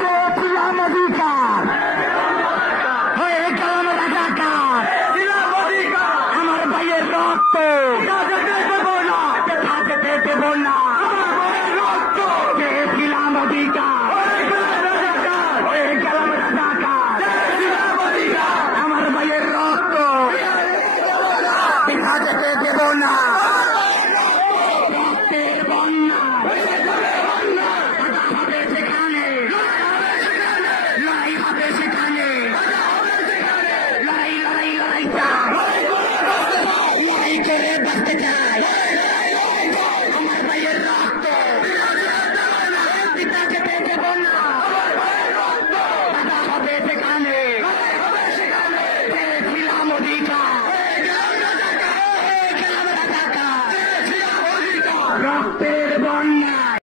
পেয়েছিলাম অধিকার হয়ে গেলাম রাজাকার। আমার ভাইয়ের রক্ত থাকতে দেব না। পেয়েছিলাম অধিকার হয়ে গেলাম রাজাকার। আমার ভাইয়ের রক্ত থাকতে দেব না। রক্তের বন্যা হবে সেখানে, লড়াই হবে সেখানে, লড়াই লড়াই লড়াই চাই, লড়াই করে বাঁচতে চাই। আমার ভাইয়ের রক্ত পিতাকে দেব না। হবে সেখানে পেয়েছিলাম অধিকার।